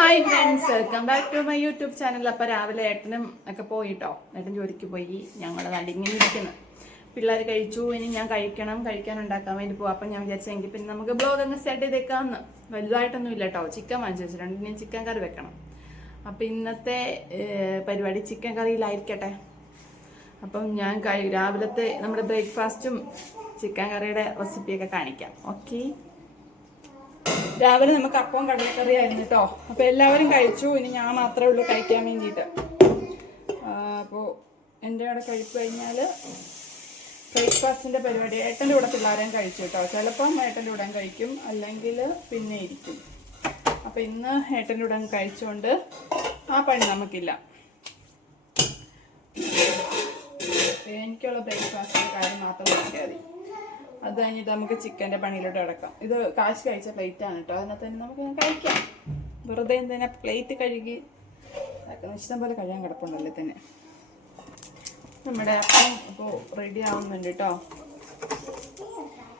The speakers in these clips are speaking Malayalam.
Hi friends welcome back to my YouTube channel അപ്പോൾ രാവിലെ ഏട്ടനും ഒക്കെ പോയിട്ടോ? ഏട്ടൻ ജോലിക്ക് പോയി. ഞങ്ങൾ ഇങ്ങനെ ഇരിക്കുന്നു. പിള്ളേർ കഴിച്ചു. ഇനി ഞാൻ കഴിക്കണം. കഴിക്കാൻ ഉണ്ടാക്കാൻ വേണ്ടി പോകും അപ്പം ഞാൻ വിചാരിച്ചെങ്കിൽ പിന്നെ നമുക്ക് ബ്ലോഗ് അങ്ങ് സ്റ്റാർട്ട് ചെയ്തേക്കാമെന്ന് വലുതായിട്ടൊന്നും ഇല്ല കേട്ടോ ചിക്കൻ വാങ്ങിച്ചു വെച്ചിട്ടുണ്ട്. ഇനി ചിക്കൻ കറി വെക്കണം. അപ്പം ഇന്നത്തെ പരിപാടി ചിക്കൻ കറിയിലായിരിക്കട്ടെ. അപ്പം ഞാൻ രാവിലത്തെ നമ്മുടെ ബ്രേക്ക്ഫാസ്റ്റും ചിക്കൻ കറിയുടെ റെസിപ്പിയൊക്കെ കാണിക്കാം. ഓക്കെ രാവിലെ നമുക്ക് അപ്പവും കടലക്കറി ആയിരുന്നു കേട്ടോ. അപ്പോൾ എല്ലാവരും കഴിച്ചു. ഇനി ഞാൻ മാത്രമേ ഉള്ളൂ കഴിക്കാൻ വേണ്ടിയിട്ട്. അപ്പോൾ എന്റെ അവിടെ കഴിപ്പ് കഴിഞ്ഞാൽ ബ്രേക്ക്ഫാസ്റ്റിന്റെ പരിപാടി. ഏട്ടന്റെ കൂടെ പിള്ളേരെയും കഴിച്ചു കേട്ടോ. ചിലപ്പം ഏട്ടന്റെ കൂടെ കഴിക്കും. അല്ലെങ്കിൽ പിന്നെ ഇരിക്കും. അപ്പോൾ ഇന്ന് ഏട്ടന്റെ കൂടെ കഴിച്ചുകൊണ്ട് ആ പണി നമുക്കില്ല. എനിക്കുള്ള ബ്രേക്ക്ഫാസ്റ്റിന്റെ കാര്യം മാത്രം നോക്കിയാൽ മതി അത് കഴിഞ്ഞിട്ട് നമുക്ക് ചിക്കന്റെ പണിയിലോട്ട് കിടക്കാം. ഇത് കാശ് കഴിച്ച പ്ലേറ്റ് ആണ് കേട്ടോ അതിനകത്ത് തന്നെ നമുക്ക് കഴിക്കാം. വെറുതെ തന്നെ പ്ലേറ്റ് കഴുകി? ഇഷ്ടം പോലെ കഴുകാൻ കിടപ്പുണ്ടല്ലേ തന്നെ. നമ്മുടെ അപ്പം ഇപ്പോൾ റെഡി ആവുന്നുണ്ട് കേട്ടോ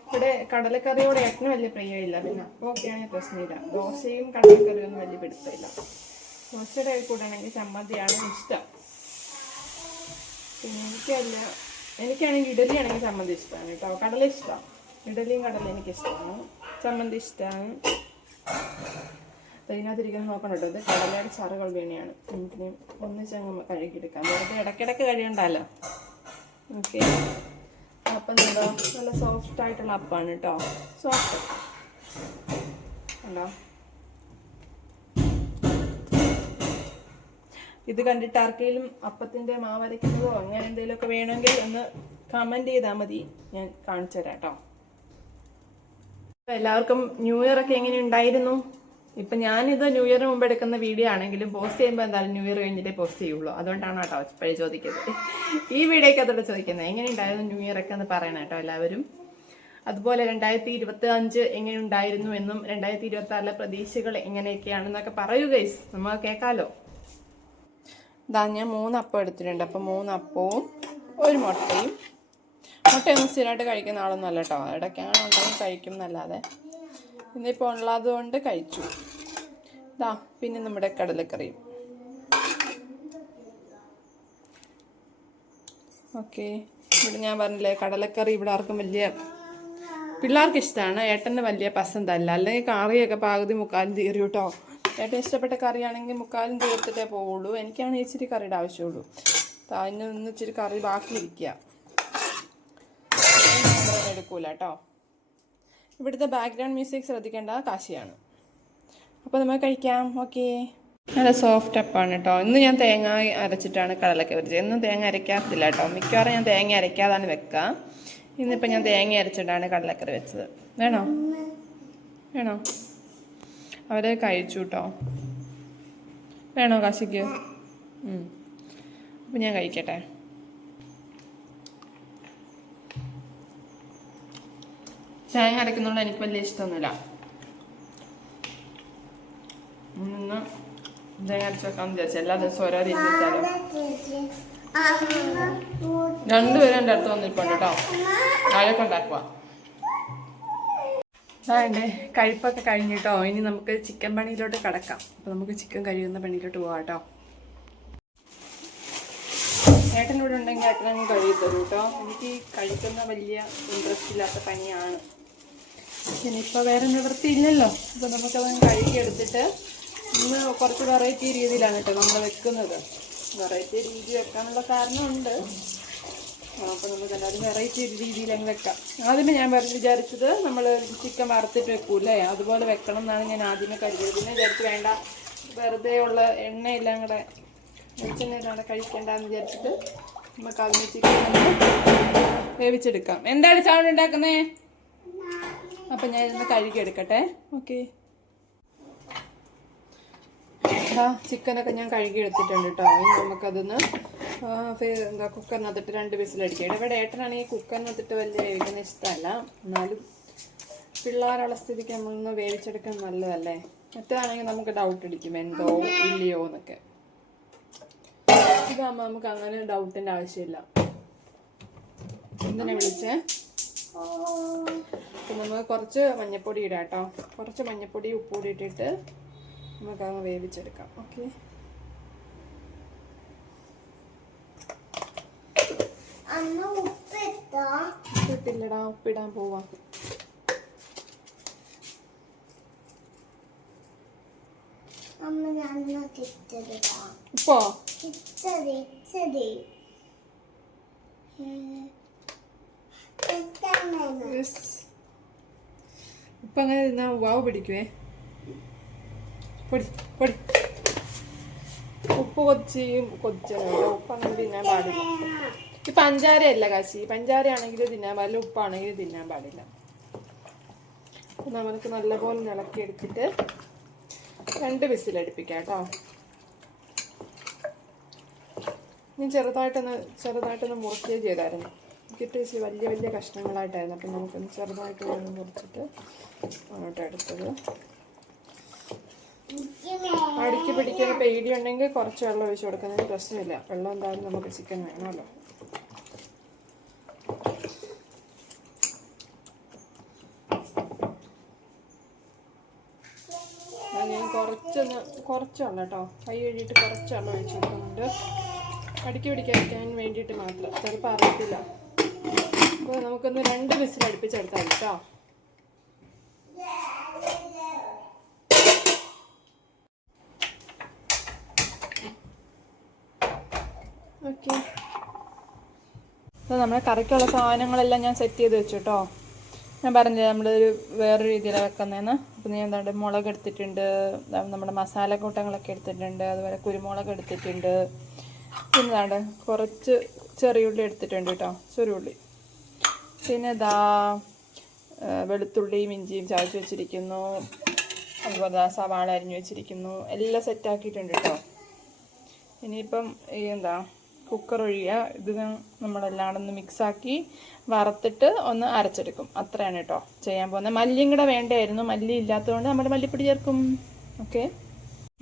ഇവിടെ കടലക്കറിയോട് ഏട്ടന് വലിയ പ്രിയമില്ല പിന്നെ അപ്പോഴൊക്കെയാണ് പ്രശ്നമില്ല. ദോശയും കടലക്കറിയും ഒന്നും വലിയ പിടുത്തമില്ല. ദോശയുടെ കൂടെ ആണെങ്കിൽ ചമ്മന്തിയാണ് ഇഷ്ടം. പിന്നെ എനിക്കല്ല എനിക്കാണെങ്കിൽ ഇഡലി ആണെങ്കിൽ ചമ്മന്തി ഇഷ്ടമാണ് കേട്ടോ. കടല ഇഷ്ടമാണ് ഇഡലിയും കടല എനിക്ക് ഇഷ്ടമാണ് ചമ്മന്തി ഇഷ്ടമാണ്. ഇതിനകത്തിരിക്കാൻ നോക്കണം കേട്ടോ. ഇത് കടലയുടെ ചറുകൾ വീണിയാണ് നമുക്കിനി ഒന്നിച്ചങ്ങ് കഴുകിയെടുക്കാം. വെറുതെ ഇടയ്ക്കിടയ്ക്ക് കഴിയണ്ടല്ലോ. ഓക്കെ അപ്പം എന്താ നല്ല സോഫ്റ്റ് ആയിട്ടുള്ള അപ്പാണ് കേട്ടോ. സോഫ്റ്റ് ഉണ്ടോ ഇത് കണ്ടിട്ട് ആർക്കെങ്കിലും അപ്പത്തിന്റെ മാവരയ്ക്കുന്നതോ അങ്ങനെ എന്തെങ്കിലുമൊക്കെ വേണമെങ്കിൽ ഒന്ന് കമന്റ് ചെയ്താൽ മതി. ഞാൻ കാണിച്ചു തരാം കേട്ടോ. എല്ലാവർക്കും ന്യൂ ഇയർ ഒക്കെ എങ്ങനെ ഉണ്ടായിരുന്നു? ഇപ്പം ഞാനിത് ന്യൂ ഇയറിന് മുമ്പ് എടുക്കുന്ന വീഡിയോ ആണെങ്കിലും പോസ്റ്റ് ചെയ്യുമ്പോൾ എന്തായാലും ന്യൂ ഇയർ കഴിഞ്ഞിട്ടേ പോസ്റ്റ് ചെയ്യുള്ളൂ. അതുകൊണ്ടാണ് കേട്ടോ ഇപ്പോഴേ ചോദിക്കുന്നത്. ഈ വീഡിയോക്ക് അതോടെ ചോദിക്കുന്നത്. എങ്ങനെ ഉണ്ടായിരുന്നു ന്യൂ ഇയർ ഒക്കെ എന്ന് പറയണം കേട്ടോ എല്ലാവരും. അതുപോലെ രണ്ടായിരത്തി ഇരുപത്തി അഞ്ച് എങ്ങനെ ഉണ്ടായിരുന്നു എന്നും രണ്ടായിരത്തി ഇരുപത്തി ആറിലെ പ്രതീക്ഷകൾ എങ്ങനെയൊക്കെയാണെന്നൊക്കെ പറയൂ നമ്മൾ കേൾക്കാലോ. ഇതാ ഞാൻ മൂന്ന് അപ്പം എടുത്തിട്ടുണ്ട്. അപ്പം മൂന്ന് അപ്പവും ഒരു മുട്ടയും. മുട്ടയൊന്നും സ്ഥിരമായിട്ട് കഴിക്കുന്ന ആളൊന്നും അല്ല കേട്ടോ. ഇടയ്ക്കാണ് ഉണ്ടെങ്കിൽ കഴിക്കും എന്നല്ലാതെ. ഇന്നിപ്പോൾ ഉള്ളത് കൊണ്ട് കഴിച്ചു. ഇതാ പിന്നെ നമ്മുടെ കടലക്കറിയും. ഓക്കെ. ഇവിടെ ഞാൻ പറഞ്ഞില്ലേ കടലക്കറി ഇവിടെ ആർക്കും വലിയ പിള്ളേർക്ക് ഇഷ്ടമാണ് ഏട്ടന് വലിയ പസന്തല്ല അല്ലെങ്കിൽ കറിയൊക്കെ പകുതി മുക്കാലും തീരും ഏട്ടൻ ഇഷ്ടപ്പെട്ട കറിയാണെങ്കിൽ മുക്കാലും തീർത്തിട്ടേ പോവുള്ളൂ. എനിക്കാണ് ഇച്ചിരി കറിയുടെ ആവശ്യമുള്ളൂ. അതിന് നിന്ന് ഇച്ചിരി കറി ബാക്കി ഇരിക്കുക എടുക്കൂല കേട്ടോ ഇവിടുത്തെ ബാക്ക്ഗ്രൗണ്ട് മ്യൂസിക് ശ്രദ്ധിക്കേണ്ട കാശിയാണ്. അപ്പോൾ നമുക്ക് കഴിക്കാം. ഓക്കെ. നല്ല സോഫ്റ്റ് അപ്പാണ് കേട്ടോ ഇന്ന് ഞാൻ തേങ്ങ അരച്ചിട്ടാണ് കടലൊക്കെ വരച്ചത് ഇന്നും തേങ്ങ അരയ്ക്കാത്തില്ല കേട്ടോ മിക്കവാറും ഞാൻ തേങ്ങ അരയ്ക്കാതാണ് വെക്കുക ഇന്നിപ്പോൾ ഞാൻ തേങ്ങ അരച്ചിട്ടാണ് കടലക്കറി വെച്ചത്. വേണോ? വേണോ? അവരെ കഴിച്ചു കേട്ടോ വേണോ കാശിക്ക്? അപ്പം ഞാൻ കഴിക്കട്ടെ. തേങ്ങ അരയ്ക്കുന്നതുകൊണ്ട് എനിക്ക് വലിയ ഇഷ്ടമൊന്നുമില്ല ഇന്ന് തേങ്ങ അരച്ച് വെക്കാമെന്ന് വിചാരിച്ചു. എല്ലാ ദിവസവും ഓരോ രീതി വെച്ചാലോ? രണ്ടുപേരും എന്റെ അടുത്ത് വന്നിട്ടുണ്ട് കേട്ടോ. അതൊക്കെ അതെ കഴിപ്പൊക്കെ കഴിഞ്ഞിട്ടോ? ഇനി നമുക്ക് ചിക്കൻ പണിയിലോട്ട് കിടക്കാം. അപ്പോൾ നമുക്ക് ചിക്കൻ കഴിയുന്ന പണിയിലോട്ട് പോകാം കേട്ടോ ഏട്ടൻ ഇവിടെ ഉണ്ടെങ്കിൽ ഏട്ടനങ്ങ് കഴുകി തരും കേട്ടോ എനിക്ക് കഴിക്കുന്ന വലിയ ഇൻട്രസ്റ്റ് ഇല്ലാത്ത പനിയാണ്. ഇനിയിപ്പോൾ വേറെ നിവൃത്തിയില്ലല്ലോ അപ്പോൾ നമുക്കത് കഴുകി എടുത്തിട്ട് ഇന്ന് കുറച്ച് വെറൈറ്റി രീതിയിലാണ് കേട്ടോ നമ്മൾ വെക്കുന്നത്. വെറൈറ്റി രീതി വെക്കാനുള്ള കാരണമുണ്ട്. അപ്പോൾ നമുക്ക് എല്ലാവരും വെറൈറ്റി രീതിയിൽ അങ്ങ് വെക്കാം. ആദ്യമേ ഞാൻ വിചാരിച്ചത് നമ്മൾ ചിക്കൻ വറുത്തിട്ട് വെക്കൂല്ലേ? അതുപോലെ വെക്കണം എന്നാണ് ഞാൻ ആദ്യമേ കരുതിയത്. പിന്നെ വിചാരിച്ച് വേണ്ട വെറുതെ ഉള്ള എണ്ണയെല്ലാം കൂടെ വെളിച്ചെണ്ണയിലാണ് കഴിക്കേണ്ടെന്ന് വിചാരിച്ചിട്ട് നമുക്ക് അതിന് ചിക്കൻ വേവിച്ചെടുക്കാം. എന്താണ് സൗണ്ട് ഉണ്ടാക്കുന്നേ? അപ്പം ഞാൻ ഇതൊന്ന് കഴുകിയെടുക്കട്ടെ. ഓക്കെ ചിക്കനൊക്കെ ഞാൻ കഴുകി എടുത്തിട്ടുണ്ട് കേട്ടോ നമുക്കതൊന്ന് എന്താ കുക്കറിനകത്തിട്ട് രണ്ട് വിസിലടിക്കാം. ഇവിടെ ഏട്ടനാണെങ്കിൽ കുക്കറിനകത്തിട്ട് വലിയ വേവിക്കുന്ന ഇഷ്ടമല്ല. എന്നാലും പിള്ളേരുള്ള സ്ഥിതിക്ക് നമ്മളൊന്ന് വേവിച്ചെടുക്കാൻ നല്ലതല്ലേ? മറ്റേതാണെങ്കിൽ നമുക്ക് ഡൗട്ട് അടിക്കും എന്തോ ഇല്ലയോ എന്നൊക്കെ. ഇതാകുമ്പോൾ നമുക്ക് അങ്ങനെ ഡൗട്ടിന്റെ ആവശ്യമില്ല. എന്തിനാ വിളിച്ചേ? അപ്പം നമുക്ക് കുറച്ച് മഞ്ഞപ്പൊടി ഇടാം കേട്ടോ. കുറച്ച് മഞ്ഞപ്പൊടി ഉപ്പുകൂടി ഇട്ടിട്ട് നമുക്കങ്ങ് വേവിച്ചെടുക്കാം. ഓക്കെ അമ്മ ഉപ്പിട്ടോ ഉപ്പിട്ടില്ലടാ ഉപ്പിടാൻ പോവാ. ഉപ്പോ. ഉപ്പ് അങ്ങനെ തിന്നാ വാവ് പിടിക്കുവേ. പൊടി പൊടി. ഉപ്പ് കൊച്ചി കൊച്ചല്ലോ ഉപ്പ് അങ്ങനെ തിന്നാൻ പാടില്ല. ഈ പഞ്ചാരയല്ല കാശി. പഞ്ചാര ആണെങ്കിൽ തിന്നാൻ പാടില്ല ഉപ്പാണെങ്കിൽ തിന്നാൻ പാടില്ല. നമുക്ക് നല്ലപോലെ ഇളക്കി എടുത്തിട്ട് രണ്ട് വിസിലടുപ്പിക്കാം കേട്ടോ. ഞാൻ ചെറുതായിട്ടൊന്ന് ചെറുതായിട്ടൊന്ന് മുറിക്കുകയും ചെയ്തായിരുന്നു. കിട്ടി ഇച്ചിരി വലിയ വലിയ കഷ്ണങ്ങളായിട്ടായിരുന്നു. അപ്പം നമുക്കൊന്ന് ചെറുതായിട്ട് ഒന്ന് മുറിച്ചിട്ട് അങ്ങോട്ട് എടുത്തത് അടുക്കി പിടിക്കുന്ന പേടിയുണ്ടെങ്കിൽ കുറച്ച് വെള്ളം ഒഴിച്ച് കൊടുക്കുന്നതിന് പ്രശ്നമില്ല. വെള്ളം എന്തായാലും നമുക്ക് ചിക്കൻ വേണമല്ലോ അത് ഞാൻ കുറച്ചൊന്ന് കുറച്ച് വെള്ളം കേട്ടോ കൈ കഴുകിയിട്ട് കുറച്ച് വെള്ളം ഒഴിച്ച് കൊടുക്കുന്നുണ്ട് അടുക്കി പിടിക്കാൻ വേണ്ടിയിട്ട് മാത്രം. ചിലപ്പോൾ അറിയത്തില്ല. അപ്പോൾ നമുക്കൊന്ന് രണ്ട് വിസിൽ അടുപ്പിച്ചെടുത്താൽ കേട്ടോ ഓക്കെ. അപ്പോൾ നമ്മുടെ കറിക്കുള്ള സാധനങ്ങളെല്ലാം ഞാൻ സെറ്റ് ചെയ്ത് വെച്ചു കേട്ടോ ഞാൻ പറഞ്ഞില്ലേ നമ്മളൊരു വേറൊരു രീതിയിലാണ് വെക്കുന്നതെന്ന് അപ്പോൾ ഞാൻ എന്താണ്ട് മുളക് എടുത്തിട്ടുണ്ട് നമ്മുടെ മസാല കൂട്ടങ്ങളൊക്കെ എടുത്തിട്ടുണ്ട് അതുപോലെ കുരുമുളക് എടുത്തിട്ടുണ്ട്. പിന്നെ എന്താണ്ട് കുറച്ച് ചെറിയുള്ളി എടുത്തിട്ടുണ്ട് കേട്ടോ ചെറിയുള്ളി പിന്നെ ഇതാ വെളുത്തുള്ളിയും ഇഞ്ചിയും ചതച്ച് വെച്ചിരിക്കുന്നു. അതുപോലെ ദാ സവാള അരിഞ്ഞു വെച്ചിരിക്കുന്നു. എല്ലാം സെറ്റാക്കിയിട്ടുണ്ട് കേട്ടോ ഇനിയിപ്പം എന്താ കുക്കർ ഒഴിയുക ഇത് നമ്മളെല്ലാം ഒന്ന് മിക്സാക്കി വറുത്തിട്ട് ഒന്ന് അരച്ചെടുക്കും. അത്രയാണ് കേട്ടോ ചെയ്യാൻ പോകുന്നത്. മല്ലിയും കൂടെ വേണ്ടായിരുന്നു മല്ലി ഇല്ലാത്തതുകൊണ്ട് നമ്മൾ മല്ലിപ്പൊടി ചേർക്കും. ഓക്കെ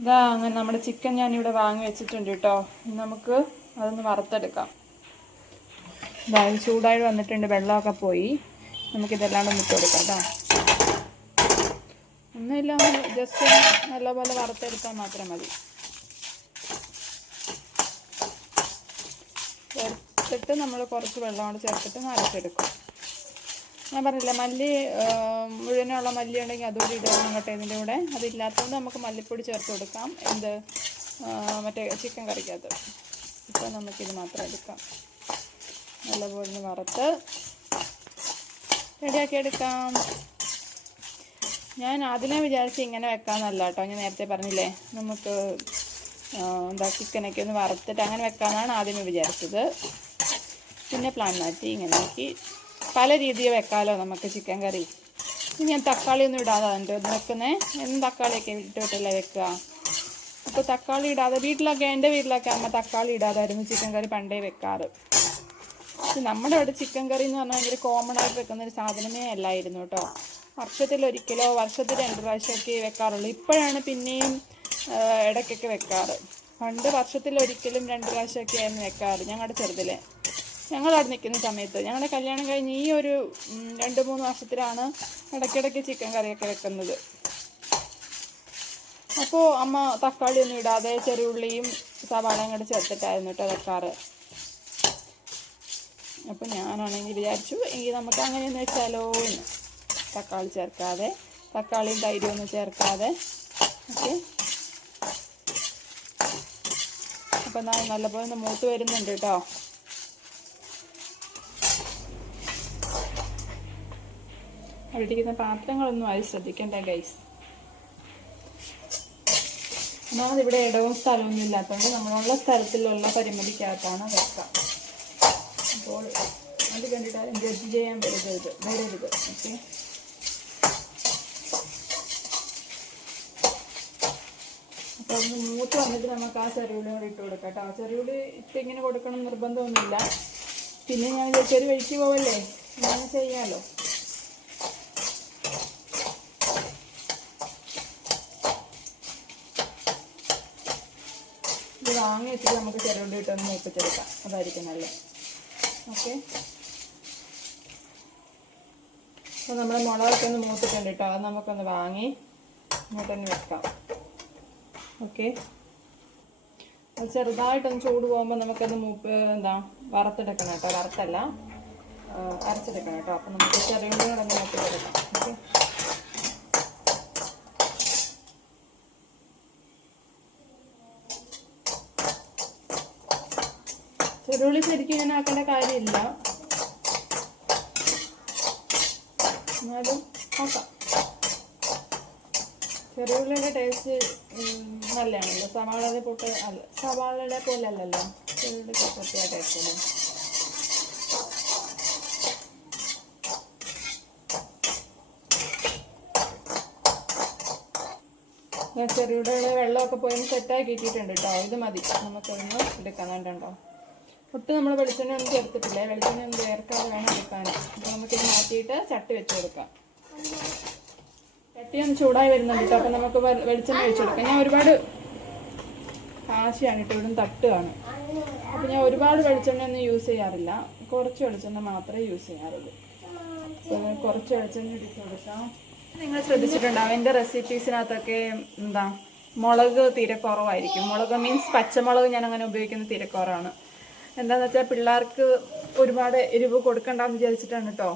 ഇതാ അങ്ങനെ നമ്മുടെ ചിക്കൻ ഞാനിവിടെ വാങ്ങി വെച്ചിട്ടുണ്ട് കേട്ടോ നമുക്ക് അതൊന്ന് വറുത്തെടുക്കാം. ഇത് ചൂടായി വന്നിട്ടുണ്ട്. വെള്ളമൊക്കെ പോയി. നമുക്കിതെല്ലാം ഒന്ന് ഇട്ട് കൊടുക്കാം കേട്ടോ ഒന്നുമില്ല ജസ്റ്റ് നല്ലപോലെ വറുത്തെടുത്താൽ മാത്രം മതി. ചേർത്തിട്ട് നമ്മൾ കുറച്ച് വെള്ളം കൂടെ ചേർത്തിട്ട് നരച്ചെടുക്കും ഞാൻ പറഞ്ഞില്ല മല്ലി മുഴുവനുള്ള മല്ലി ഉണ്ടെങ്കിൽ അതുകൂടി ഇടണം കേട്ടോ ഇതിന്റെ കൂടെ. അതില്ലാത്തതുകൊണ്ട് നമുക്ക് മല്ലിപ്പൊടി ചേർത്ത് കൊടുക്കാം. എന്ത് മറ്റേ ചിക്കൻ കറിക്കകത്ത്. ഇപ്പോൾ നമുക്കിത് മാത്രം എടുക്കാം. നല്ലപോലെ വറുത്ത് റെഡിയാക്കി എടുക്കാം. ഞാൻ അതിനെ വിചാരിച്ച് ഇങ്ങനെ വെക്കാമെന്നല്ല കേട്ടോ. ഞാൻ നേരത്തെ പറഞ്ഞില്ലേ നമുക്ക് എന്താ ചിക്കനൊക്കെ ഒന്ന് വറുത്തിട്ട് അങ്ങനെ വെക്കാമെന്നാണ് ആദ്യമേ വിചാരിച്ചത്. പിന്നെ പ്ലാൻ മാറ്റി ഇങ്ങനെ നോക്കി പല രീതിയിൽ വെക്കാമല്ലോ നമുക്ക് ചിക്കൻ കറി. ഇനി ഞാൻ തക്കാളി ഒന്നും ഇടാതെ ഉണ്ട് വെക്കുന്നേ. എന്നും തക്കാളിയൊക്കെ ഇട്ടിട്ടല്ലേ വെക്കുക? അപ്പോൾ തക്കാളി ഇടാതെ വീട്ടിലൊക്കെ എന്റെ വീട്ടിലൊക്കെ അമ്മ തക്കാളി ഇടാതായിരുന്നു ചിക്കൻ കറി പണ്ടേ വെക്കാറ്. പക്ഷെ നമ്മുടെ ഇവിടെ ചിക്കൻ കറി എന്ന് പറഞ്ഞാൽ ഭയങ്കര കോമൺ ആയിട്ട് വെക്കുന്ന ഒരു സാധനമേ അല്ലായിരുന്നു കേട്ടോ. വർഷത്തിൽ ഒരിക്കലോ വർഷത്തിൽ രണ്ട് പ്രാവശ്യമൊക്കെ വെക്കാറുള്ളൂ. ഇപ്പോഴാണ് പിന്നെയും ഇടയ്ക്കൊക്കെ വെക്കാറ്. പണ്ട് വർഷത്തിൽ ഒരിക്കലും രണ്ട് പ്രാവശ്യമൊക്കെ ആയിരുന്നു വെക്കാറ് ഞങ്ങളുടെ ചെറുതിലെ. ഞങ്ങളവിടെ നിൽക്കുന്ന സമയത്ത് ഞങ്ങളുടെ കല്യാണം കഴിഞ്ഞ് ഈ ഒരു രണ്ട് മൂന്ന് വർഷത്തിലാണ് ഇടയ്ക്കിടയ്ക്ക് ചിക്കൻ കറിയൊക്കെ വെക്കുന്നത്. അപ്പോൾ അമ്മ തക്കാളി ഒന്നും ഇടാതെ ചെറുള്ളിയും സവാളയും കൂടെ ചേർത്തിട്ടായിരുന്നു കേട്ടോ വെക്കാറ്. അപ്പോൾ ഞാനാണെങ്കിൽ വിചാരിച്ചു എങ്കിൽ നമുക്ക് അങ്ങനെയൊന്ന് വെച്ചാലോ തക്കാളി ചേർക്കാതെ തക്കാളിയും തൈരും ഒന്നും ചേർക്കാതെ ഓക്കെ. അപ്പം ഞാൻ നല്ലപോലെ ഒന്ന് മൂത്ത് വരുന്നുണ്ട് കേട്ടോ. അവിടെയിരിക്കുന്ന പാത്രങ്ങളൊന്നും ആയി ശ്രദ്ധിക്കണ്ട ഗൈസ് ഒന്നാമത് ഇവിടെ ഇടവും സ്ഥലമൊന്നും ഇല്ലാത്തതുകൊണ്ട് നമ്മളുള്ള സ്ഥലത്തിലുള്ള പരിമിതിക്കകത്താണ് വെക്കുക. അപ്പോൾ അത് കണ്ടിട്ട് ആരും ജഡ്ജ് ചെയ്യാൻ വരരുത് വരരുത്. ഓക്കെ ഒന്ന് മൂത്ത് വന്നിട്ട് നമുക്ക് ആ ചെറിയുള്ളി കൂടെ ഇട്ട് കൊടുക്കാം കേട്ടോ. ചെറിയുള്ളി ഇപ്പം ഇങ്ങനെ കൊടുക്കണം നിർബന്ധമൊന്നുമില്ല. പിന്നെ ഞാൻ വിചാരിച്ചു ഒരു വഴിക്ക് പോവല്ലേ? ഞാൻ ചെയ്യാമല്ലോ ഇത് വാങ്ങി വെച്ചിട്ട് നമുക്ക് ചെറുകൊണ്ട് ഇട്ടൊന്ന് മൂപ്പിച്ചെടുക്കാം. അതായിരിക്കും നല്ലത്. ഓക്കെ. അപ്പോൾ നമ്മുടെ മുളകൊക്കെ ഒന്ന് മൂത്തിട്ടുണ്ട് കേട്ടോ. അത് നമുക്കൊന്ന് വാങ്ങി ഇങ്ങോട്ടൊന്ന് വെക്കാം. ഓക്കെ. അത് ചെറുതായിട്ടൊന്ന് ചൂട് പോകുമ്പോൾ നമുക്കത് മൂപ്പ് എന്താ വറുത്തെടുക്കണം കേട്ടോ. വറുത്തല്ല. അരച്ചെടുക്കണം കേട്ടോ. അപ്പം നമുക്ക് ചെറിയ ഉള്ളി കൂടെ ഒന്ന് മൂപ്പിച്ചെടുക്കാം ഓക്കെ. ചെറുള്ളി ശരിക്കും ഇങ്ങനെ ആക്കേണ്ട കാര്യമില്ല. എന്നാലും നോക്കാം. ചെറുള്ളിയുടെ ടേസ്റ്റ് നല്ലതാണല്ലോ. സവാളയുടെ പൊട്ട് അല്ല സവാളയുടെ പോലെ അല്ലല്ലോ ചെറുള്ളിക്ക് പ്രത്യേക ടേസ്റ്റ് ഞാൻ ചെറുള്ളിയുടെ വെള്ളമൊക്കെ പോയി സെറ്റാക്കി ഇട്ടിട്ടുണ്ട് കേട്ടോ ഇത് മതി. നമുക്കൊന്ന് എടുക്കാൻ വേണ്ടോ ഒട്ടും നമ്മൾ വെളിച്ചെണ്ണ ഒന്നും ചേർത്തിട്ടില്ലേ. വെളിച്ചെണ്ണ ഒന്നും ചേർക്കാതെ വേണം എടുക്കാൻ അപ്പോൾ നമുക്കിത് മാറ്റിയിട്ട് ചട്ടി വെച്ച് കൊടുക്കാം. ചട്ടി ഒന്ന് ചൂടായി വരുന്നുണ്ട് കേട്ടോ. അപ്പം നമുക്ക് വെളിച്ചെണ്ണ ഒഴിച്ച് കൊടുക്കാം. ഞാൻ ഒരുപാട് കാശിയാണ് കേട്ടോ. തട്ടുകയാണ് അപ്പം ഞാൻ ഒരുപാട് വെളിച്ചെണ്ണ ഒന്നും യൂസ് ചെയ്യാറില്ല. കുറച്ച് വെളിച്ചെണ്ണ മാത്രമേ യൂസ് ചെയ്യാറുള്ളൂ. കുറച്ച് വെളിച്ചെണ്ണ ഇടിച്ചു കൊടുക്കാം. നിങ്ങൾ ശ്രദ്ധിച്ചിട്ടുണ്ടാവും. എന്റെ റെസിപ്പീസിനകത്തൊക്കെ എന്താ മുളക് തീരെ കുറവായിരിക്കും. മുളക് മീൻസ് പച്ചമുളക് ഞാൻ അങ്ങനെ ഉപയോഗിക്കുന്ന തീരെ കുറവാണ്. എന്താന്ന് വെച്ചാൽ പിള്ളേർക്ക് ഒരുപാട് എരിവ് കൊടുക്കണ്ടെന്ന് വിചാരിച്ചിട്ടാണ് കേട്ടോ.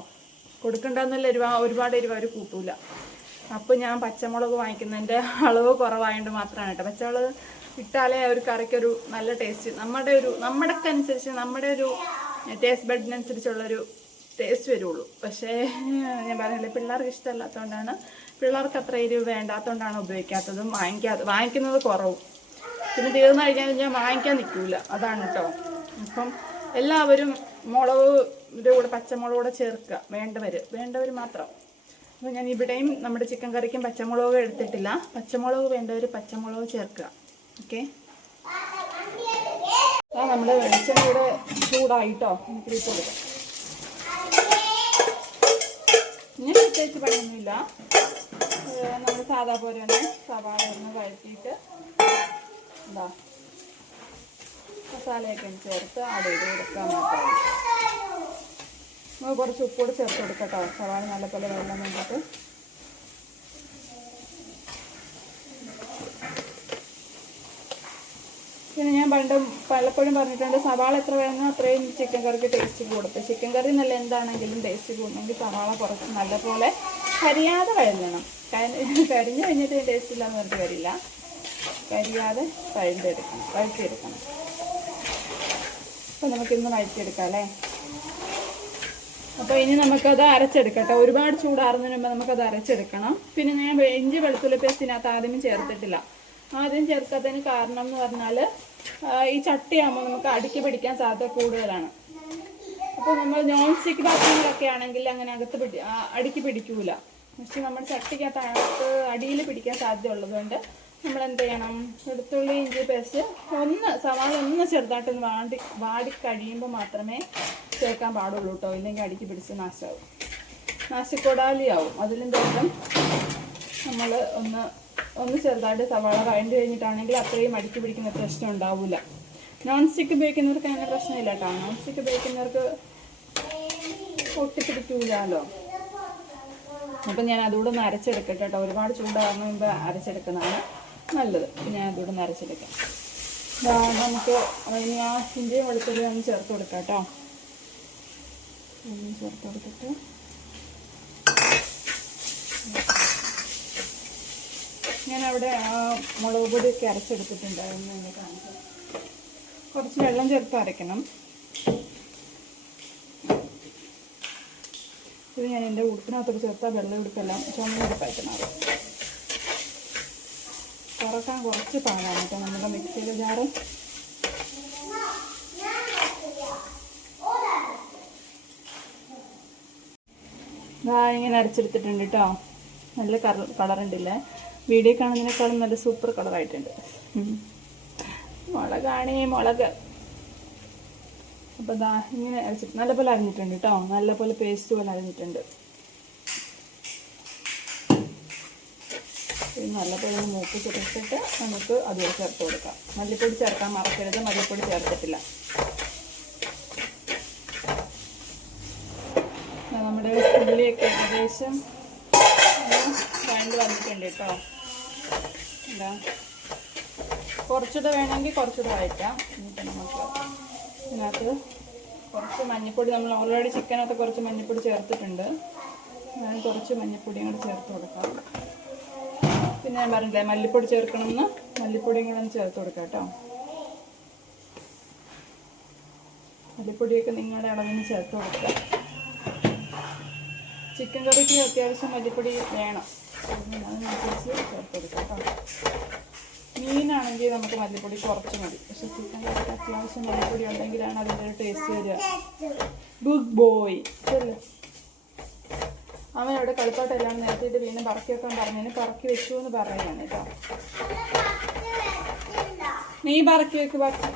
കൊടുക്കണ്ടെന്നുള്ള എരിവ ഒരുപാട് എരിവ് അവർ കൂട്ടൂല. അപ്പോൾ ഞാൻ പച്ചമുളക് വാങ്ങിക്കുന്നതിന്റെ അളവ് കുറവായതുകൊണ്ട് മാത്രമാണ് കേട്ടോ. പച്ചമുളക് ഇട്ടാലേ ഒരു കറിക്കൊരു നല്ല ടേസ്റ്റ് നമ്മുടെ ഒരു നമ്മുടെ അനുസരിച്ച് നമ്മുടെ ഒരു ടേസ്റ്റ് ബഡിനനുസരിച്ചുള്ളൊരു ടേസ്റ്റ് വരുള്ളൂ. പക്ഷേ ഞാൻ പറഞ്ഞില്ലേ പിള്ളേർക്ക് ഇഷ്ടമല്ലാത്തതുകൊണ്ടാണ് പിള്ളേർക്ക് അത്ര എരിവ് വേണ്ടാത്തതുകൊണ്ടാണ് ഉപയോഗിക്കാത്തതും വാങ്ങിക്കാത്ത വാങ്ങിക്കുന്നത് കുറവും. പിന്നെ തീർന്നു കഴിഞ്ഞാൽ ഞാൻ വാങ്ങിക്കാൻ നിൽക്കൂല അതാണ് കേട്ടോ അപ്പം എല്ലാവരും മുളക് ഇതിന്റെ കൂടെ പച്ചമുളക് കൂടെ ചേർക്കുക വേണ്ടവർ വേണ്ടവർ മാത്രം. അപ്പോൾ ഞാൻ ഇവിടെയും നമ്മുടെ ചിക്കൻ കറിക്കും പച്ചമുളക് എടുത്തിട്ടില്ല. പച്ചമുളക് വേണ്ട ഒരു പച്ചമുളക് ചേർക്കുക. ഓക്കെ? ആ നമ്മുടെ വെളിച്ചെണ്ണ ഇവിടെ ചൂടായിട്ടോ. എനിക്ക് കൊടുക്കാം. ഇനി പ്രത്യേകിച്ച് പണിയൊന്നുമില്ല. നമ്മൾ സാധാ പോലെ തന്നെ സവാള ഒന്ന് വഴറ്റിയിട്ട് എന്താ മസാലയൊക്കെ ചേർത്ത് അവിടെ കൊടുക്കാൻ മാത്രമേ കുറച്ച് കൂടി ചേർത്ത് കൊടുക്കട്ടോ. സവാള നല്ലപോലെ വെള്ളം വേണ്ടിയിട്ട് പിന്നെ ഞാൻ പണ്ട് പലപ്പോഴും പറഞ്ഞിട്ടുണ്ട് സവാള എത്ര വേണമെന്നോ അത്രയും ചിക്കൻ കറിക്ക് ടേസ്റ്റ് കൂടും. ചിക്കൻ കറി നല്ല എന്താണെങ്കിലും ടേസ്റ്റ് കൂടണമെങ്കിൽ സവാള കുറച്ച് നല്ലപോലെ കരിയാതെ വഴഞ്ഞണം കരി- കരിഞ്ഞു കഴിഞ്ഞിട്ട് ടേസ്റ്റ് ഇല്ലാന്ന് പറഞ്ഞിട്ട് വരില്ല കരിയാതെ വഴുതെടുക്കണം വഴറ്റിയെടുക്കണം. അപ്പോൾ നമുക്കിന്ന് വഴറ്റിയെടുക്കാം അല്ലേ? അപ്പോൾ ഇനി നമുക്കത് അരച്ചെടുക്കട്ടെ. ഒരുപാട് ചൂടാറുന്നതിന് മുമ്പ് നമുക്കത് അരച്ചെടുക്കണം. പിന്നെ ഞാൻ ഇഞ്ചി വെളുത്തുള്ളി പേസ്റ്റിനകത്ത് ആദ്യം ചേർത്തിട്ടില്ല. ആദ്യം ചേർക്കാത്തതിന് കാരണം എന്ന് പറഞ്ഞാൽ ഈ ചട്ടിയാകുമ്പോൾ നമുക്ക് അടുക്കി പിടിക്കാൻ സാധ്യത കൂടുതലാണ്. അപ്പോൾ നമ്മൾ നോൺ സ്റ്റിക്ക് പാത്രങ്ങളൊക്കെ ആണെങ്കിൽ അങ്ങനെ അകത്ത് പിടി അടുക്കി പിടിക്കൂല. പക്ഷെ നമ്മുടെ ചട്ടിക്കകത്ത് അടിയിൽ പിടിക്കാൻ സാധ്യത ഉള്ളതുകൊണ്ട് നമ്മൾ എന്ത് ചെയ്യണം വെളുത്തുള്ളി ഇഞ്ചി പേസ്റ്റ് ഒന്ന് സവാള ഒന്ന് ചെറുതായിട്ടൊന്ന് വാടി വാടി കഴിയുമ്പോൾ മാത്രമേ ചേർക്കാൻ പാടുള്ളൂ കേട്ടോ ഇല്ലെങ്കിൽ അടുക്കി പിടിച്ച് നാശമാവും നാശിക്കൊടാലിയാവും. അതിലും ഭേദം നമ്മൾ ഒന്ന് ഒന്ന് ചെറുതായിട്ട് സവാള വഴണ്ടി കഴിഞ്ഞിട്ടാണെങ്കിൽ അത്രയും അടുക്കി പിടിക്കുന്ന പ്രശ്നം ഉണ്ടാവില്ല നോൺ സ്റ്റിക്ക് ഉപയോഗിക്കുന്നവർക്ക് അങ്ങനെ പ്രശ്നമില്ല കേട്ടോ നോൺ സ്റ്റിക്ക് ഉപയോഗിക്കുന്നവർക്ക് പൊട്ടിപ്പിടിക്കൂലോ അപ്പം ഞാൻ അതുകൂടെ ഒന്ന് അരച്ചെടുക്കട്ടെ കേട്ടോ ഒരുപാട് ചൂടാകുന്ന മുമ്പ് അരച്ചെടുക്കുന്നതാണ്. നല്ലത്. ഞാൻ അതുകൂടെ നിറച്ചെടുക്കാം നമുക്ക് ഇനി ആ ഇഞ്ചിയും വെളുത്തുള്ളി ഒന്ന് ചേർത്ത് കൊടുക്കാം കേട്ടോ. ചേർത്ത് കൊടുത്തിട്ട്. ആ മുളക് പൊടിയൊക്കെ അരച്ചെടുത്തിട്ടുണ്ടായിരുന്നു എന്ന് കാണിച്ചു കുറച്ച് വെള്ളം ചേർത്ത് അരയ്ക്കണം. ഇത് ഞാൻ എന്റെ ഉടുപ്പിനകത്തോട് ചേർത്താൽ വെള്ളം ഉടുപ്പെല്ലാം ചുമന്നുടുപ്പായിട്ട് മാറും. കുറയ്ക്കാൻ കുറച്ച് പാടാണ് കേട്ടോ നമ്മുടെ മിക്സിയിലെ ജാറ്. ഇതാ ഇങ്ങനെ അരച്ചെടുത്തിട്ടുണ്ട് കേട്ടോ. നല്ല കളർ കളറുണ്ടല്ലേ? വീഡിയോ കാണുന്നതിനേക്കാളും നല്ല സൂപ്പർ കളറായിട്ടുണ്ട്. മുളകാണേ മുളക്. അപ്പോൾ ദാ ഇങ്ങനെ അരച്ചിട്ട് നല്ലപോലെ അരഞ്ഞിട്ടുണ്ട് കേട്ടോ. നല്ലപോലെ പേസ്റ്റ് പോലെ അരിഞ്ഞിട്ടുണ്ട്. നല്ലപോലെ ഒന്ന് ചിരിച്ചിട്ട് നമുക്ക് അതുപോലെ ചേർത്ത് കൊടുക്കാം. മല്ലിപ്പൊടി ചേർക്കാൻ മറക്കരുത് മല്ലിപ്പൊടി ചേർത്തിട്ടില്ല. നമ്മുടെ ഉള്ളിയൊക്കെ ഏകദേശം രണ്ട് വന്നിട്ടുണ്ട് കേട്ടോ. എന്താ കുറച്ചുകൂടെ വേണമെങ്കിൽ കുറച്ചുകൂടെ വഴറ്റാം എന്നിട്ട് നമുക്ക് ഇതിനകത്ത് കുറച്ച് മഞ്ഞൾപ്പൊടി നമ്മൾ ഓൾറെഡി ചിക്കനകത്ത് കുറച്ച് മഞ്ഞൾപ്പൊടി ചേർത്തിട്ടുണ്ട്. ഞാൻ കുറച്ച് മഞ്ഞൾപ്പൊടിയും കൂടി ചേർത്ത് കൊടുക്കാം. പിന്നെ ഞാൻ പറഞ്ഞില്ലേ മല്ലിപ്പൊടി ചേർക്കണമെന്ന് മല്ലിപ്പൊടിയും കൂടെ ഒന്ന് ചേർത്ത് കൊടുക്കാം കേട്ടോ. മല്ലിപ്പൊടിയൊക്കെ നിങ്ങളുടെ അളവിന് ചേർത്ത് കൊടുക്കുക ചിക്കൻ കറിക്ക് അത്യാവശ്യം മല്ലിപ്പൊടി വേണം. അതിനനുസരിച്ച് ചേർത്ത് കൊടുക്കാം കേട്ടോ. മീനാണെങ്കിൽ നമുക്ക് മല്ലിപ്പൊടി കുറച്ച് മതി. പക്ഷെ ചിക്കൻ കറിക്ക് അത്യാവശ്യം മല്ലിപ്പൊടി ഉണ്ടെങ്കിലാണ് അതിന്റെ ഒരു ടേസ്റ്റ് വരിക. Good boy. ചെല്ലേ അവൻ അവിടെ കളിത്തോട്ടെല്ലാം നിരത്തിയിട്ട് വീണ്ടും പറക്കി വെക്കാൻ പറഞ്ഞതിന് പറക്കി വെച്ചു എന്ന് പറയുകയാണ് കേട്ടോ. നീ പറക്കി വെക്ക് ബാക്കി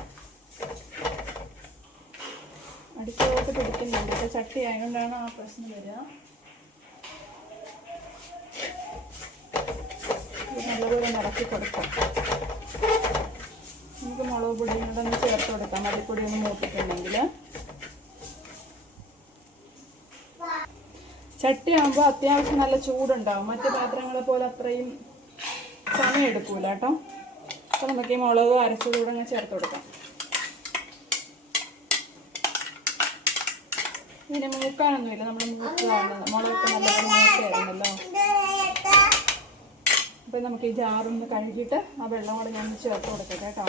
അടിക്കോട്ട് പിടിക്കുന്നുണ്ട്. ഇപ്പൊ ചട്ടി ആയതുകൊണ്ടാണ് ആ പ്രശ്നം വരിക. നല്ലപോലെ നടക്കി കൊടുക്കാം. നമുക്ക് മുളക് പൊടിയും കൂടെ ഒന്ന് ചേർത്ത് കൊടുക്കാം. മല്ലിപ്പൊടി ഒന്ന് മൂത്തിട്ടുണ്ടെങ്കിൽ ചട്ടി ആകുമ്പോൾ അത്യാവശ്യം നല്ല ചൂടുണ്ടാവും. മറ്റു പാത്രങ്ങളെ പോലെ അത്രയും സമയം എടുക്കൂല കേട്ടോ. അപ്പോൾ നമുക്ക് ഈ മുളക് അരച്ചതൂടെ അങ്ങ് ചേർത്ത് കൊടുക്കാം. ഇതിന് മൂക്കാനൊന്നുമില്ല. നമ്മൾ മൂക്കാണ് മുളകൊക്കെ നല്ലപോലെ മൂക്കായിരുന്നല്ലോ. അപ്പോൾ നമുക്ക് ഈ ജാറൊന്ന് കഴുകിയിട്ട് ആ വെള്ളം കൂടെ ഞാൻ ചേർത്ത് കൊടുക്കട്ടെ കേട്ടോ.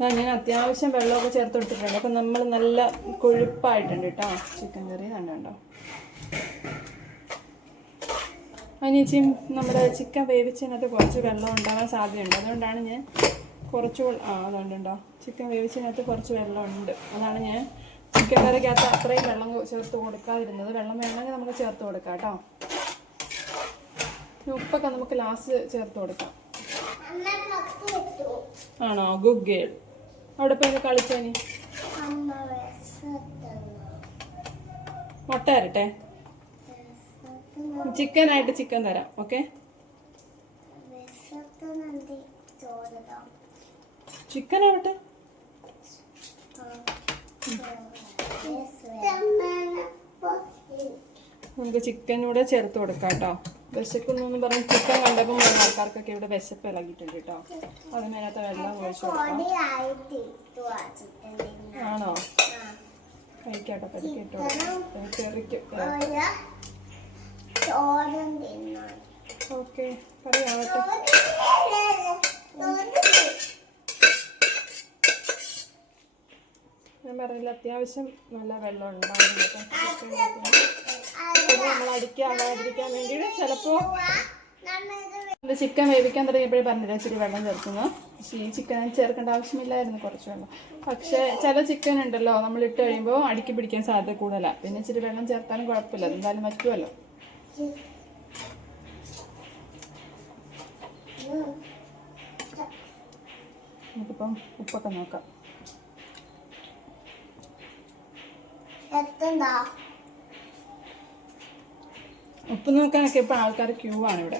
ഞാൻ അത്യാവശ്യം വെള്ളമൊക്കെ ചേർത്ത് കൊടുത്തിട്ടുണ്ട്. അപ്പം നമ്മൾ നല്ല കൊഴുപ്പായിട്ടുണ്ട് കേട്ടോ. ചിക്കൻ കറി കണ്ടോ? അനിയച്ചിയും നമ്മുടെ ചിക്കൻ വേവിച്ചതിനകത്ത് കുറച്ച് വെള്ളം ഉണ്ടാകാൻ സാധ്യതയുണ്ട്. അതുകൊണ്ടാണ് ഞാൻ കുറച്ച് ആ അതുകൊണ്ടുണ്ടോ? ചിക്കൻ വേവിച്ചതിനകത്ത് കുറച്ച് വെള്ളമുണ്ട് അതാണ് ഞാൻ ചിക്കൻ കറിക്കകത്ത് അത്രയും വെള്ളം ചേർത്ത് കൊടുക്കാതിരുന്നത്. വെള്ളം വേണമെങ്കിൽ നമുക്ക് ചേർത്ത് കൊടുക്കാം കേട്ടോ. ഉപ്പൊക്കെ നമുക്ക് ലാസ്റ്റ് ചേർത്ത് കൊടുക്കാം. ആണോ? ഗുഡ് ഗേൾ അവിടെ പോയി കളിച്ചേനി. മുട്ട തരട്ടെ ചിക്കൻ ആയിട്ട് ചിക്കൻ തരാം ഓക്കെ? ചിക്കൻ ആവട്ടെ നമുക്ക് ചിക്കൻ കൂടെ ചേർത്ത് കൊടുക്കാം കേട്ടോ. വിശക്കുന്നു പറഞ്ഞ് ചിക്കൻ കണ്ടപ്പോൾ ആൾക്കാർക്കൊക്കെ ഇവിടെ വിശപ്പ് ഇളകിയിട്ടുണ്ട് കേട്ടോ. അതിനകത്ത് വെള്ളം ഒഴിച്ചു കൊടുക്കാം. ആണോ? കഴിക്കാട്ടോ പരിക്കിട്ടോ ചെറിക്ക് ഓക്കെ പറയാവട്ടെ. ഞാൻ പറഞ്ഞില്ല അത്യാവശ്യം നല്ല വെള്ളം ഉണ്ടാവും പിന്നെ നമ്മൾ അടിക്കാതിരിക്കാൻ വേണ്ടിയിട്ട് ചിലപ്പോൾ ചിക്കൻ വേവിക്കാൻ തുടങ്ങിയപ്പോഴേ പറഞ്ഞില്ല ഇച്ചിരി വെള്ളം ചേർക്കുന്നു. പക്ഷേ ഈ ചിക്കൻ ചേർക്കേണ്ട ആവശ്യമില്ലായിരുന്നു കുറച്ച് വെള്ളം. പക്ഷെ ചില ചിക്കൻ ഉണ്ടല്ലോ നമ്മൾ ഇട്ട് കഴിയുമ്പോൾ അടുക്കി പിടിക്കാൻ സാധ്യത കൂടുതലാണ് പിന്നെ ഇച്ചിരി വെള്ളം ചേർത്താലും കുഴപ്പമില്ല എന്തായാലും പറ്റുമല്ലോ നമുക്കിപ്പം ഉപ്പൊക്കെ നോക്കാം. എത്തണ്ടാ? ഉപ്പ് നോക്കാനൊക്കെ ഇപ്പം ആൾക്കാർ ക്യൂ ആണ് ഇവിടെ.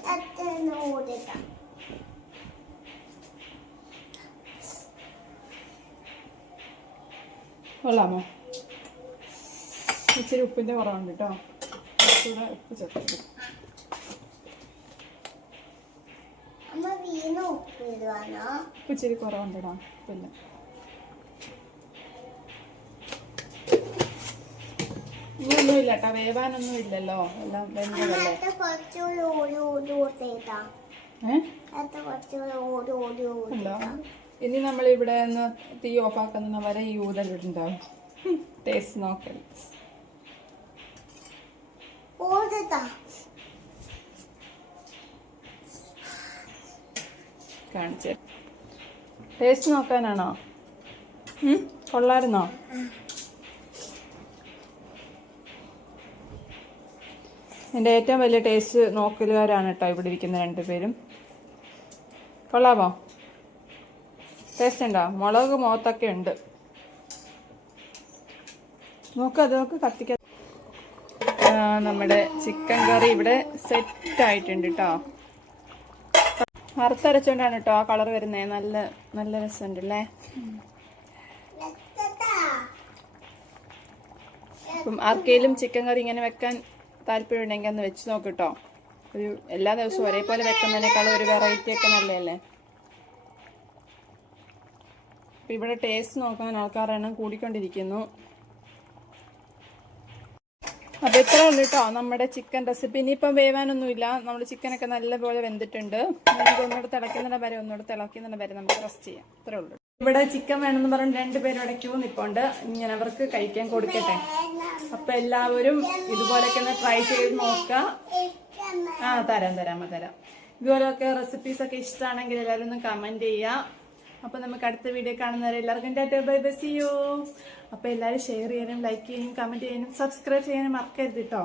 കൊള്ളാമോ? ഇച്ചിരി ഉപ്പിന്റെ കുറവുണ്ട് കേട്ടോ കുറച്ചുകൂടെ ഉപ്പ് ചേർത്ത് അമ്മ വീണ ഉപ്പിടുവാണോ ഉപ്പ് ഇച്ചിരി കുറവുണ്ടടാ ഉപ്പില്ല ഇനിയൊന്നും ഇല്ല കേട്ടോ വേവാനൊന്നും ഇല്ലല്ലോ എല്ലാം വെന്തതല്ലേ ഉണ്ടോ ഇനി നമ്മൾ ഇവിടെ നിന്ന് തീ ഓഫാക്കുന്ന വരെ ഈ ഊതലിട്ടുണ്ടാവും ടേസ്റ്റ് നോക്കൽ കാണിച്ചു ടേസ്റ്റ് നോക്കാനാണോ? കൊള്ളായിരുന്നോ എന്റെ ഏറ്റവും വലിയ ടേസ്റ്റ് നോക്കലുകാരാണ് കേട്ടോ ഇവിടെ ഇരിക്കുന്ന രണ്ടുപേരും കൊള്ളാമോ? ടേസ്റ്റ് ഉണ്ടോ? മുളക് മുഖത്തൊക്കെ ഉണ്ട്. നോക്ക് അത് നോക്ക് കത്തിക്ക നമ്മുടെ ചിക്കൻ കറി ഇവിടെ സെറ്റ് ആയിട്ടുണ്ട് കേട്ടോ വറുത്തരച്ചോണ്ടാണ് കേട്ടോ ആ കളർ വരുന്നത് നല്ല നല്ല രസമുണ്ട് അല്ലേ അപ്പം ആർക്കെങ്കിലും ചിക്കൻ കറി ഇങ്ങനെ വെക്കാൻ താല്പര്യം ഉണ്ടെങ്കിൽ ഒന്ന് വെച്ച് നോക്ക് കേട്ടോ ഒരു എല്ലാ ദിവസവും ഒരേപോലെ വെക്കുന്നതിനേക്കാളും ഒരു വെറൈറ്റി ഒക്കെ നല്ലതല്ലേ? അപ്പൊ ഇവിടെ ടേസ്റ്റ് നോക്കാൻ ആൾക്കാരുടെ എണ്ണം കൂടിക്കൊണ്ടിരിക്കുന്നു. അപ്പൊ ഇത്രേ ഉള്ളൂ കേട്ടോ നമ്മുടെ ചിക്കൻ റെസിപ്പി ഇനിയിപ്പം വേവാനൊന്നുമില്ല. നമ്മുടെ ചിക്കനൊക്കെ നല്ലപോലെ വെന്തിട്ടുണ്ട്. നമുക്ക് ഒന്നുകൂടെ തിളയ്ക്കുന്നിടം വരെ ഒന്നുകൂടെ തിളയ്ക്കുന്നിടം വരെ നമുക്ക് റെസ്റ്റ് ചെയ്യാം. ഇത്രേ ഉള്ളൂ ഇവിടെ ചിക്കൻ വേണമെന്ന് പറഞ്ഞ് രണ്ടുപേരും ഇവിടെ ക്യൂ നിൽപ്പുണ്ട് ഞാൻ അവർക്ക് കഴിക്കാൻ കൊടുക്കട്ടെ. അപ്പൊ എല്ലാവരും ഇതുപോലൊക്കെ ഒന്ന് ട്രൈ ചെയ്ത് നോക്ക. ആ തരാം തരാം തരാം. ഇതുപോലൊക്കെ റെസിപ്പീസ് ഒക്കെ ഇഷ്ടമാണെങ്കിൽ എല്ലാവരും ഒന്ന് കമന്റ് ചെയ്യാം. അപ്പൊ നമുക്ക് അടുത്ത വീഡിയോ കാണുന്നവരെ എല്ലാവർക്കും tata bye bye see you അപ്പൊ എല്ലാവരും ഷെയർ ചെയ്യാനും ലൈക്ക് ചെയ്യാനും കമന്റ് ചെയ്യാനും സബ്സ്ക്രൈബ് ചെയ്യാനും മറക്കരുത് കേട്ടോ